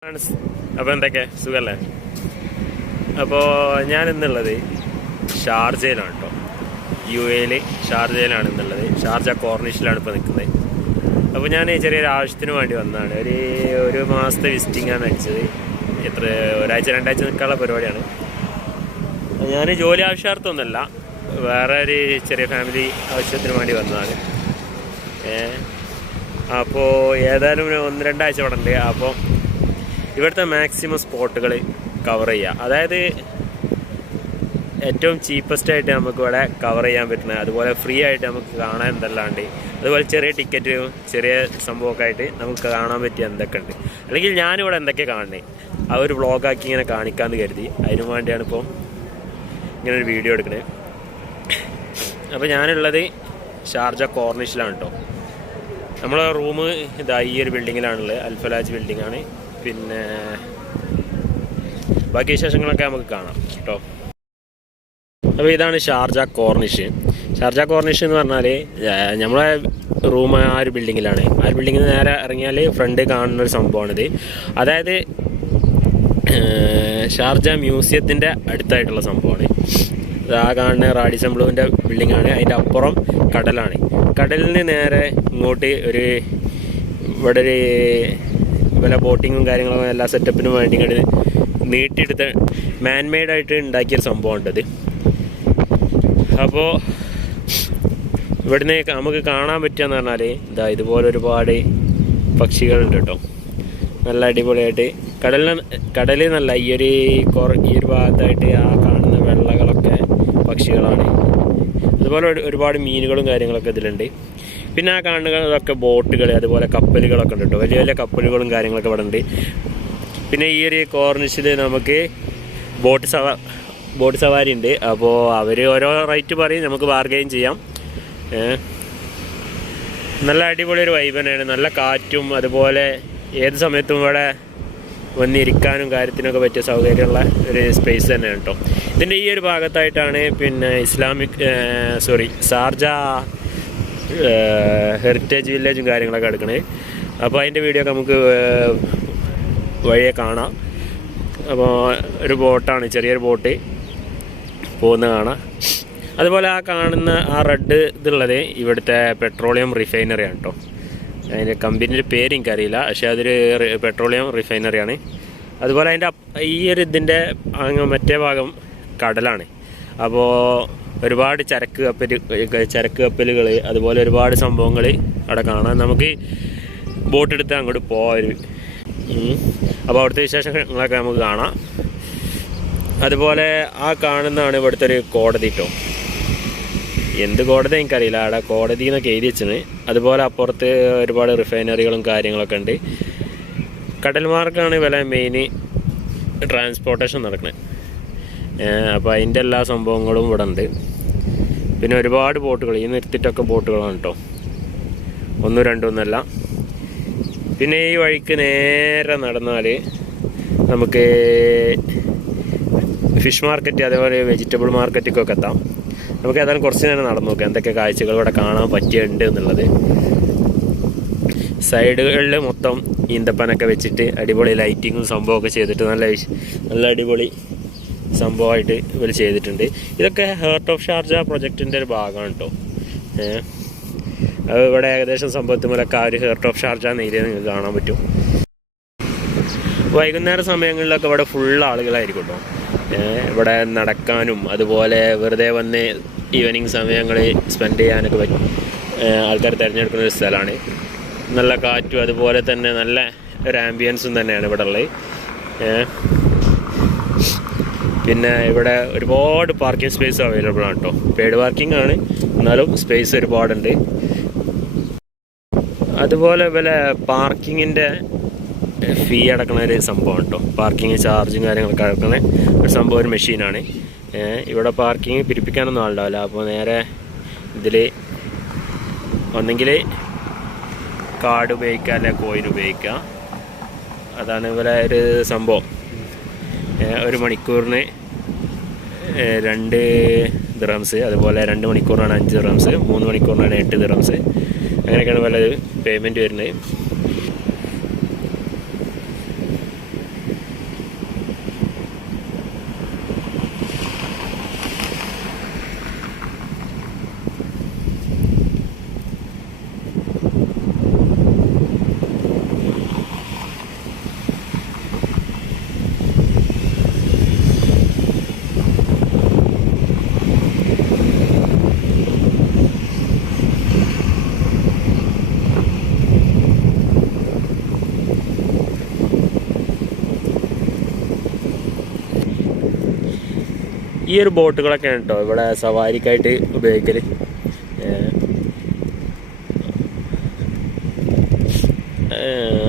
അപ്പോൾ എന്തൊക്കെ സുഖല്ലേ? അപ്പോൾ ഞാൻ ഇന്നുള്ളത് ഷാർജയിലാണ് കേട്ടോ. UAE ഷാർജയിലാണ് ഇന്നുള്ളത്. ഷാർജ കോർണിഷിലാണ് ഇപ്പോൾ നിൽക്കുന്നത്. അപ്പോൾ ഞാൻ ചെറിയൊരു ആവശ്യത്തിന് വേണ്ടി വന്നതാണ്. ഒരു മാസത്തെ വിസിറ്റിംഗ് ആണ് അടിച്ചത്. ഒരാഴ്ച 2 ആഴ്ച നിൽക്കാനുള്ള പരിപാടിയാണ്. ഞാൻ ജോലി ആവശ്യാർത്ഥമൊന്നുമല്ല, വേറെ ഒരു ചെറിയ ഫാമിലി ആവശ്യത്തിന് വേണ്ടി വന്നതാണ്. അപ്പോൾ ഏതായാലും 1-2 ആഴ്ച ഇവിടെ ഉണ്ട്. അപ്പോൾ ഇവിടുത്തെ മാക്സിമം സ്പോട്ടുകൾ കവർ ചെയ്യുക, അതായത് ഏറ്റവും ചീപ്പസ്റ്റായിട്ട് നമുക്ക് ഇവിടെ കവർ ചെയ്യാൻ പറ്റുന്നത്, അതുപോലെ ഫ്രീ ആയിട്ട് നമുക്ക് കാണാൻ എന്തെല്ലാണ്ട്, അതുപോലെ ചെറിയ ടിക്കറ്റും ചെറിയ സംഭവമൊക്കെ ആയിട്ട് നമുക്ക് കാണാൻ പറ്റിയ എന്തൊക്കെ ഉണ്ട്, അല്ലെങ്കിൽ ഞാനിവിടെ എന്തൊക്കെ കാണണേ ആ ഒരു വ്ളോഗാക്കി ഇങ്ങനെ കാണിക്കാമെന്ന് കരുതി. അതിനു വേണ്ടിയാണ് ഇപ്പോൾ ഇങ്ങനൊരു വീഡിയോ എടുക്കണേ. അപ്പോൾ ഞാനുള്ളത് ഷാർജ കോർണിഷിലാണ് കേട്ടോ. നമ്മളെ റൂം ഇതാ ഈ ഒരു ബിൽഡിങ്ങിലാണുള്ളത്. അൽഫലാജ് ബിൽഡിങ്ങാണ്. പിന്നെ ബാക്കി വിശേഷങ്ങളൊക്കെ നമുക്ക് കാണാം കേട്ടോ. അപ്പോൾ ഇതാണ് ഷാർജ കോർണിഷ്. ഷാർജ കോർണിഷ് എന്ന് പറഞ്ഞാൽ നമ്മളെ റൂം ആ ഒരു ബിൽഡിങ്ങിലാണ്. ആ ഒരു ബിൽഡിങ്ങിൽ നിന്ന് നേരെ ഇറങ്ങിയാൽ ഫ്രണ്ട് കാണുന്നൊരു സംഭവമാണിത്. അതായത് ഷാർജ മ്യൂസിയത്തിൻ്റെ അടുത്തായിട്ടുള്ള സംഭവമാണ്. ആ കാണുന്ന റാഡിസൺ ബ്ലൂവിൻ്റെ ബിൽഡിങ്ങാണ്. അതിൻ്റെ അപ്പുറം കടലാണ്. കടലിന് നേരെ ഇങ്ങോട്ട് ഇവിടെ ഒരു വല്ല ബോട്ടിങ്ങും കാര്യങ്ങളും എല്ലാ സെറ്റപ്പിനും വേണ്ടി ഇങ്ങോട്ട് നീട്ടിയെടുത്ത് മാൻമെയ്ഡായിട്ട് ഉണ്ടാക്കിയൊരു സംഭവമുണ്ടത്. അപ്പോൾ ഇവിടുന്ന് നമുക്ക് കാണാൻ പറ്റുകയെന്ന് പറഞ്ഞാൽ ഇതുപോലെ ഒരുപാട് പക്ഷികളുണ്ട് കേട്ടോ. നല്ല അടിപൊളിയായിട്ട് കടൽ നല്ല ഈ ഒരു ഭാഗത്തായിട്ട് ആ കാണുന്ന വെള്ളകളൊക്കെ പക്ഷികളാണ്. അതുപോലെ ഒരുപാട് മീനുകളും കാര്യങ്ങളൊക്കെ ഇതിലുണ്ട്. പിന്നെ ആ കാണുന്നതൊക്കെ ബോട്ടുകൾ, അതുപോലെ കപ്പലുകളൊക്കെ ഉണ്ട് കേട്ടോ. വലിയ വലിയ കപ്പലുകളും കാര്യങ്ങളൊക്കെ ഇവിടെ ഉണ്ട്. പിന്നെ ഈ ഒരു കോർണിഷിൽ നമുക്ക് ബോട്ട് സവാരി ഉണ്ട്. അപ്പോൾ അവർ ഓരോ റേറ്റ് പറയും, നമുക്ക് ബാർഗെയിൻ ചെയ്യാം. നല്ല അടിപൊളി ഒരു വൈബ് തന്നെയാണ്. നല്ല കാറ്റും അതുപോലെ ഏത് സമയത്തും ഇവിടെ വന്നിരിക്കാനും കാര്യത്തിനൊക്കെ പറ്റിയ സൗകര്യമുള്ള ഒരു സ്പേസ് തന്നെയാണ് കേട്ടോ. ഇതിൻ്റെ ഈ ഒരു ഭാഗത്തായിട്ടാണ് പിന്നെ ഷാർജ ഹെറിറ്റേജ് വില്ലേജും കാര്യങ്ങളൊക്കെ എടുക്കണത്. അപ്പോൾ അതിൻ്റെ വീഡിയോ ഒക്കെ നമുക്ക് വഴിയെ കാണാം. അപ്പോൾ ഒരു ബോട്ടാണ്, ചെറിയൊരു ബോട്ട് പോകുന്നത് കാണാം. അതുപോലെ ആ കാണുന്ന ആ റെഡ് ഇതുള്ളത് ഇവിടുത്തെ പെട്രോളിയം റിഫൈനറിയാണ് കേട്ടോ. അതിൻ്റെ കമ്പനിയുടെ പേര് എനിക്കറിയില്ല, പക്ഷേ അതൊരു പെട്രോളിയം റിഫൈനറിയാണ്. അതുപോലെ അതിൻ്റെ ഈ ഒരു ഇതിൻ്റെ മറ്റേ ഭാഗം കടലാണ്. അപ്പോൾ ഒരുപാട് ചരക്ക് കപ്പലുകൾ അതുപോലെ ഒരുപാട് സംഭവങ്ങൾ അവിടെ കാണാൻ നമുക്ക് ബോട്ടെടുത്ത് അങ്ങോട്ട് പോകാം. അപ്പോൾ അവിടുത്തെ വിശേഷങ്ങളൊക്കെ നമുക്ക് കാണാം. അതുപോലെ ആ കാണുന്നതാണ് ഇവിടുത്തെ ഒരു കോടതി കേട്ടോ. എന്ത് കോടതി എനിക്കറിയില്ല, അവിടെ കോടതി എന്നൊക്കെ എഴുതി വെച്ചത്. അതുപോലെ അപ്പുറത്ത് ഒരുപാട് റിഫൈനറികളും കാര്യങ്ങളൊക്കെ ഉണ്ട്. കടൽ മാർഗ്ഗമാണ് മെയിൻ ട്രാൻസ്പോർട്ടേഷൻ നടക്കുന്നത്. അപ്പോൾ അതിൻ്റെ എല്ലാ സംഭവങ്ങളും ഇവിടെ ഉണ്ട്. പിന്നെ ഒരുപാട് ബോട്ടുകൾ, ഈ നിർത്തിയിട്ടൊക്കെ ബോട്ടുകളാണ് കേട്ടോ. 1-2 ഒന്നല്ല. പിന്നെ ഈ വഴിക്ക് നേരെ നടന്നാൽ നമുക്ക് ഫിഷ് മാർക്കറ്റ് അതേപോലെ വെജിറ്റബിൾ മാർക്കറ്റിക്കൊക്കെ എത്താം. നമുക്ക് ഏതായാലും കുറച്ച് നേരം നടന്നു നോക്കാം എന്തൊക്കെ കാഴ്ചകൾ ഇവിടെ കാണാൻ പറ്റിയുണ്ട് എന്നുള്ളത്. സൈഡുകളിൽ മൊത്തം ഈന്തപ്പനൊക്കെ വെച്ചിട്ട് അടിപൊളി ലൈറ്റിങ്ങും സംഭവമൊക്കെ ചെയ്തിട്ട് നല്ല അടിപൊളി സംഭവമായിട്ട് ഇവർ ചെയ്തിട്ടുണ്ട്. ഇതൊക്കെ ഹേർട്ട് ഓഫ് ഷാർജ പ്രൊജക്റ്റിൻ്റെ ഒരു ഭാഗമാണ് കേട്ടോ. അത് ഇവിടെ ഏകദേശം സംഭവത്തുമ്പോഴൊക്കെ ആ ഒരു ഹേർട്ട് ഓഫ് ഷാർജ എന്ന ഏരിയ നിങ്ങൾക്ക് കാണാൻ പറ്റും. വൈകുന്നേര സമയങ്ങളിലൊക്കെ ഇവിടെ ഫുൾ ആളുകളായിരിക്കും കേട്ടോ. ഇവിടെ നടക്കാനും അതുപോലെ വെറുതെ വന്ന് ഈവനിങ് സമയങ്ങളിൽ സ്പെൻഡ് ചെയ്യാനൊക്കെ ആൾക്കാർ തിരഞ്ഞെടുക്കുന്ന ഒരു സ്ഥലമാണ്. നല്ല കാറ്റും അതുപോലെ തന്നെ നല്ല ഒരു ആംബിയൻസും തന്നെയാണ് ഇവിടെ ഉള്ളത്. പിന്നെ ഇവിടെ ഒരുപാട് പാർക്കിംഗ് സ്പേസ് അവൈലബിൾ ആണ് കേട്ടോ. പെയ്ഡ് പാർക്കിംഗ് ആണ്, എന്നാലും സ്പേസ് ഒരുപാടുണ്ട്. അതുപോലെ പാർക്കിങ്ങിൻ്റെ ഫീ അടക്കണ ഒരു സംഭവമാണ് കേട്ടോ. പാർക്കിങ് ചാർജും കാര്യങ്ങളൊക്കെ അടക്കണ ഒരു സംഭവം, ഒരു മെഷീനാണ്. ഇവിടെ പാർക്കിങ് പിരിപ്പിക്കാനൊന്നും ആളുണ്ടാവില്ല. അപ്പോൾ നേരെ ഇതിൽ ഒന്നെങ്കിൽ കാർഡ് ഉപയോഗിക്കുക അല്ലെങ്കിൽ കോയിൻ ഉപയോഗിക്കുക. അതാണ് ഒരു സംഭവം. 1 മണിക്കൂറിന് 2 ദിർഹംസ്, അതുപോലെ 2 മണിക്കൂറിനാണ് 5 ദിർഹംസ്, 3 മണിക്കൂറിനാണ് 8 ദിർഹംസ്. അങ്ങനെയൊക്കെയാണ് പേയ്മെൻറ്റ് വരുന്നത്. ഈ ഒരു ബോട്ടുകളൊക്കെയാണ് കേട്ടോ ഇവിടെ സവാരിക്കായിട്ട് ഉപയോഗിക്കൽ.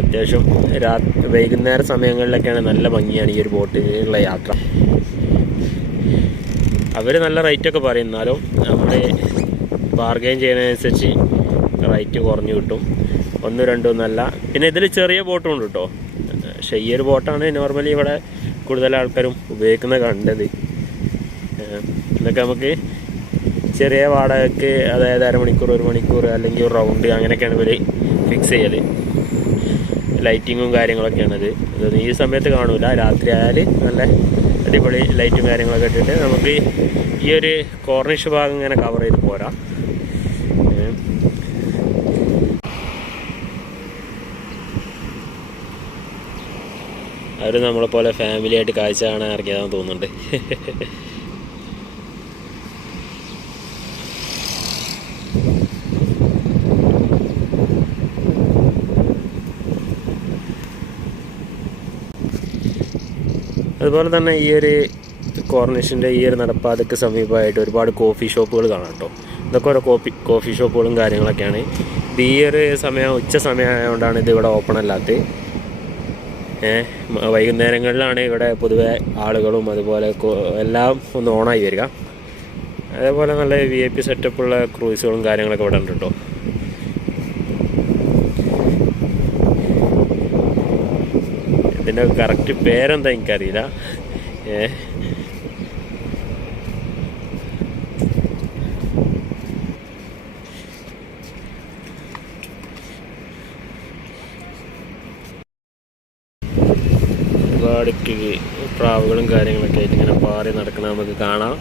അത്യാവശ്യം വൈകുന്നേര സമയങ്ങളിലൊക്കെയാണ് നല്ല ഭംഗിയാണ് ഈ ഒരു ബോട്ടിലുള്ള യാത്ര. അവർ നല്ല റേറ്റൊക്കെ പറയും, എന്നാലും നമ്മൾ ബാർഗെയിൻ ചെയ്യുന്നതനുസരിച്ച് റേറ്റ് കുറഞ്ഞു കിട്ടും. 1, 2 എന്നല്ല. പിന്നെ ഇതിൽ ചെറിയ ബോട്ടും ഉണ്ട് കേട്ടോ. പക്ഷേ ഈ ഒരു ബോട്ടാണ് നോർമലി ഇവിടെ കൂടുതൽ ആൾക്കാരും ഉപയോഗിക്കുന്നത് കണ്ടത്. ഇതൊക്കെ നമുക്ക് ചെറിയ വാടകയ്ക്ക്, അതായത് 1/2 മണിക്കൂർ 1 മണിക്കൂർ അല്ലെങ്കിൽ ഒരു റൗണ്ട് അങ്ങനെയൊക്കെയാണ് ഇവർ ഫിക്സ് ചെയ്യൽ. ലൈറ്റിങ്ങും കാര്യങ്ങളൊക്കെയാണത്. ഇതൊന്നും ഈ സമയത്ത് കാണൂല. രാത്രി ആയാൽ നല്ല അടിപൊളി ലൈറ്റും കാര്യങ്ങളൊക്കെ ഇട്ടിട്ട് നമുക്ക് ഈ ഒരു കോർണിഷ് ഭാഗം ഇങ്ങനെ കവർ ചെയ്ത് പോരാം. അവർ നമ്മളെപ്പോലെ ഫാമിലിയായിട്ട് കാഴ്ച കാണാൻ ഇറങ്ങിയതാണെന്ന് തോന്നുന്നുണ്ട്. അതുപോലെ തന്നെ ഈ ഒരു കോർണിഷിൻ്റെ ഈ ഒരു നടപ്പാതയ്ക്ക് സമീപമായിട്ട് ഒരുപാട് കോഫി ഷോപ്പുകൾ കാണാം കേട്ടോ. ഇതൊക്കെ ഓരോ കോഫി ഷോപ്പുകളും കാര്യങ്ങളൊക്കെയാണ്. ഇത് ഈ ഒരു സമയം ഉച്ച സമയമായതുകൊണ്ടാണ് ഇത് ഇവിടെ ഓപ്പൺ അല്ലാത്തത്. വൈകുന്നേരങ്ങളിലാണ് ഇവിടെ പൊതുവെ ആളുകളും അതുപോലെ എല്ലാം ഒന്ന് ഓണായി വരിക. അതേപോലെ നല്ല VIP സെറ്റപ്പുള്ള ക്രൂസുകളും കാര്യങ്ങളൊക്കെ ഇവിടെ ഉണ്ട് കേട്ടോ. ഇതിൻ്റെ കറക്റ്റ് പേരെന്താ എനിക്കറിയില്ല. ഒരുപാട് പ്രാവുകളും കാര്യങ്ങളൊക്കെ ആയിട്ട് ഇങ്ങനെ പാറി നടക്കണം നമുക്ക് കാണാം.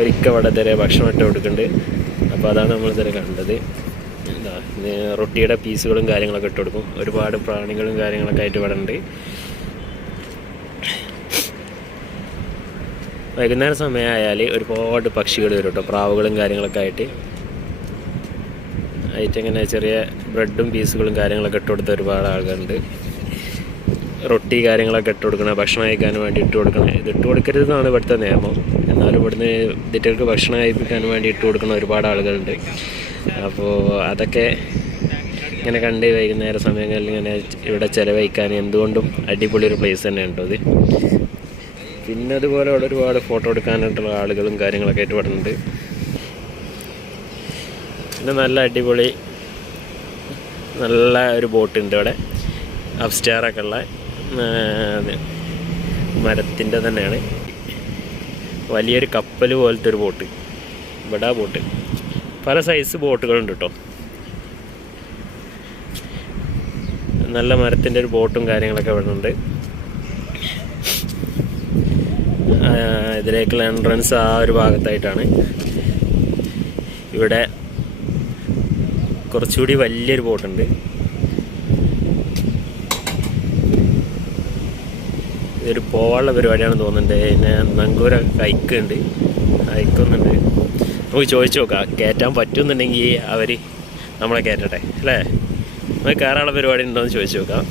ഒരിക്കൽ ഇവിടെ ഇതുവരെ ഭക്ഷണം ഇട്ട് കൊടുക്കുന്നുണ്ട്. അപ്പോൾ അതാണ് നമ്മൾ ഇതുവരെ കണ്ടത്. എന്താ റൊട്ടിയുടെ പീസുകളും കാര്യങ്ങളൊക്കെ ഇട്ട് കൊടുക്കും. ഒരുപാട് പ്രാണികളും കാര്യങ്ങളൊക്കെ ആയിട്ട് ഇവിടെ ഉണ്ട്. വൈകുന്നേരം സമയമായാൽ ഒരുപാട് പക്ഷികൾ വരും കേട്ടോ. പ്രാവുകളും കാര്യങ്ങളൊക്കെ ആയിട്ട് ഇങ്ങനെ ചെറിയ ബ്രെഡും പീസുകളും കാര്യങ്ങളൊക്കെ ഇട്ട് കൊടുത്ത ഒരുപാട് ആളുകളുണ്ട്. റൊട്ടി കാര്യങ്ങളൊക്കെ ഇട്ട് കൊടുക്കണം, ഭക്ഷണം കഴിക്കാൻ വേണ്ടി ഇട്ട് കൊടുക്കണം. ഇത് ഇട്ട് കൊടുക്കരുതെന്നാണ് ഇവിടുത്തെ നിയമം. എന്നാലും ഇവിടുന്ന് ഇതിറ്റകൾക്ക് ഭക്ഷണം കഴിപ്പിക്കാൻ വേണ്ടി ഇട്ട് കൊടുക്കുന്ന ഒരുപാട് ആളുകളുണ്ട്. അപ്പോൾ അതൊക്കെ ഇങ്ങനെ കണ്ട് വൈകുന്നേര സമയങ്ങളിൽ ഇങ്ങനെ ഇവിടെ ചിലവഴിക്കാൻ എന്തുകൊണ്ടും അടിപൊളി ഒരു പ്ലേസ് തന്നെയാണ് കേട്ടോ ഇത്. പിന്നെ അതുപോലെ ഇവിടെ ഒരുപാട് ഫോട്ടോ എടുക്കാനായിട്ടുള്ള ആളുകളും കാര്യങ്ങളൊക്കെ ആയിട്ട് ഇവിടെ ഉണ്ട്. പിന്നെ നല്ല അടിപൊളി നല്ല ഒരു ബോട്ടുണ്ട് ഇവിടെ, അപ്സ്റ്റാറൊക്കെ ഉള്ള മരത്തിൻ്റെ തന്നെയാണ്. വലിയൊരു കപ്പൽ പോലത്തെ ഒരു ബോട്ട് ഇവിടെ. ബോട്ട് പല സൈസ് ബോട്ടുകളുണ്ട് കേട്ടോ. നല്ല മരത്തിൻ്റെ ഒരു ബോട്ടും കാര്യങ്ങളൊക്കെ ഇവിടെ ഉണ്ട്. ഇതിലേക്കുള്ള എൻട്രൻസ് ആ ഒരു ഭാഗത്തായിട്ടാണ്. ഇവിടെ കുറച്ചുകൂടി വലിയൊരു ബോട്ടുണ്ട്. ഇതൊരു പോവാനുള്ള പരിപാടിയാണെന്ന് തോന്നുന്നുണ്ട്. പിന്നെ നങ്കൂര ഹൈക്കുന്നുണ്ട്. നമുക്ക് ചോദിച്ചു നോക്കാം, കയറ്റാൻ പറ്റുമെന്നുണ്ടെങ്കിൽ അവർ നമ്മളെ കയറ്റട്ടെ അല്ലേ. നമുക്ക് കയറാനുള്ള പരിപാടി ഉണ്ടോയെന്ന് ചോദിച്ചു നോക്കാം.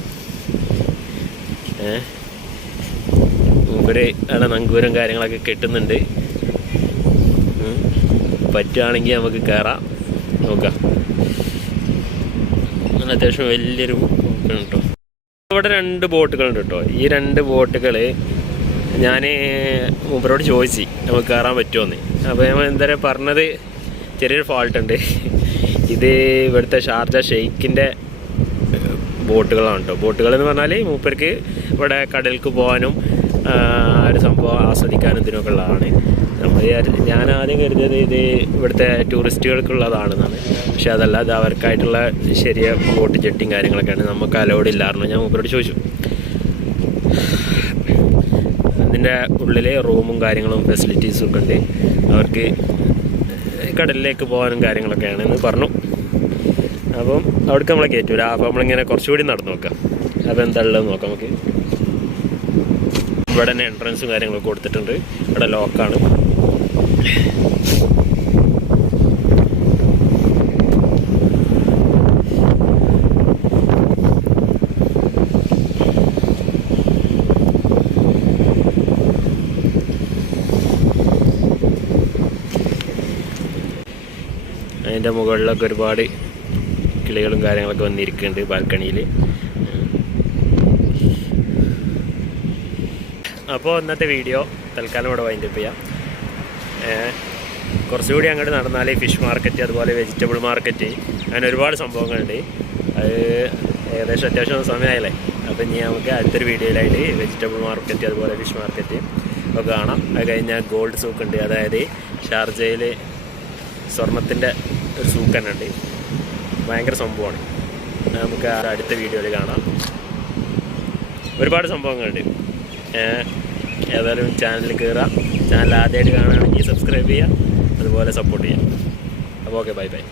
മൂപ്പര് അവിടെ നങ്കൂരം കാര്യങ്ങളൊക്കെ കെട്ടുന്നുണ്ട്. പറ്റുകയാണെങ്കിൽ നമുക്ക് കയറാം, നോക്കാം. അത്യാവശ്യം വലിയൊരു ബോട്ടാണ് കേട്ടോ. ഇവിടെ 2 ബോട്ടുകളുണ്ട് കേട്ടോ. ഈ 2 ബോട്ടുകൾ ഞാൻ മൂപ്പരോട് ചോദിച്ചു നമുക്ക് കയറാൻ പറ്റുമോയെന്ന്. അപ്പോൾ നമ്മൾ എന്തായാലും പറഞ്ഞത് ചെറിയൊരു ഫാൾട്ടുണ്ട്. ഇത് ഇവിടുത്തെ ഷാർജ ഷെയ്ഖിൻ്റെ ബോട്ടുകളാണ് കേട്ടോ. ബോട്ടുകൾ എന്ന് പറഞ്ഞാൽ മൂപ്പർക്ക് ഇവിടെ കടലിലേക്ക് പോകാനും ഒരു സംഭവം ആസ്വദിക്കാനും ഇതിനൊക്കെ ഉള്ളതാണ്. ഞാൻ ആദ്യം കരുതിയത് ഇത് ഇവിടുത്തെ ടൂറിസ്റ്റുകൾക്കുള്ളതാണെന്നാണ്. പക്ഷെ അതല്ല, അത് അവർക്കായിട്ടുള്ള ശരിയ ബോട്ട് ജെട്ടിയും കാര്യങ്ങളൊക്കെയാണ്. നമുക്ക് അലൗഡ് ഇല്ലായിരുന്നു. ഞാൻ മൂപ്പരോട് ചോദിച്ചു. ഇതിൻ്റെ ഉള്ളിൽ റൂമും കാര്യങ്ങളും ഫെസിലിറ്റീസും ഒക്കെ ഉണ്ട്. അവർക്ക് കടലിലേക്ക് പോകാനും കാര്യങ്ങളൊക്കെയാണെന്ന് പറഞ്ഞു. അപ്പം അവിടേക്ക് നമ്മളെ കയറ്റൂല. അപ്പോൾ നമ്മളിങ്ങനെ കുറച്ചുകൂടി നടന്നു നോക്കാം. അപ്പോൾ എന്താ ഉള്ളതെന്ന് നോക്കാം നമുക്ക്. ഇവിടെ തന്നെ എൻട്രൻസും കാര്യങ്ങളൊക്കെ കൊടുത്തിട്ടുണ്ട്. ഇവിടെ ലോക്കാണ്. അതിൻ്റെ മുകളിലൊക്കെ ഒരുപാട് കിളികളും കാര്യങ്ങളൊക്കെ വന്നിരിക്കുന്നുണ്ട് ബാൽക്കണിയിൽ. അപ്പോൾ ഇന്നത്തെ വീഡിയോ തൽക്കാലം ഇവിടെ വൈൻഡപ്പ് ചെയ്യാം. കുറച്ചുകൂടി അങ്ങോട്ട് നടന്നാൽ ഫിഷ് മാർക്കറ്റ്, അതുപോലെ വെജിറ്റബിൾ മാർക്കറ്റ്, അങ്ങനെ ഒരുപാട് സംഭവങ്ങളുണ്ട്. അത് ഏകദേശം അത്യാവശ്യം സമയമായില്ലേ. അപ്പം ഇനി നമുക്ക് അടുത്തൊരു വീഡിയോയിലായിട്ട് വെജിറ്റബിൾ മാർക്കറ്റ് അതുപോലെ ഫിഷ് മാർക്കറ്റ് ഒക്കെ കാണാം. അത് കഴിഞ്ഞാൽ ഗോൾഡ് സൂക്ക് ഉണ്ട്, അതായത് ഷാർജയിൽ സ്വർണത്തിൻ്റെ ഒരു സൂക്ക് തന്നെ ഉണ്ട്. ഭയങ്കര സംഭവമാണ്. നമുക്ക് അടുത്ത വീഡിയോയിൽ കാണാം. ഒരുപാട് സംഭവങ്ങളുണ്ട്. ഏതായാലും ചാനലിൽ കയറാം. ചാനൽ ആദ്യമായിട്ട് കാണുകയാണെങ്കിൽ സബ്സ്ക്രൈബ് ചെയ്യുക, അതുപോലെ സപ്പോർട്ട് ചെയ്യാം. അപ്പോൾ ഓക്കെ, ബൈ ബൈ.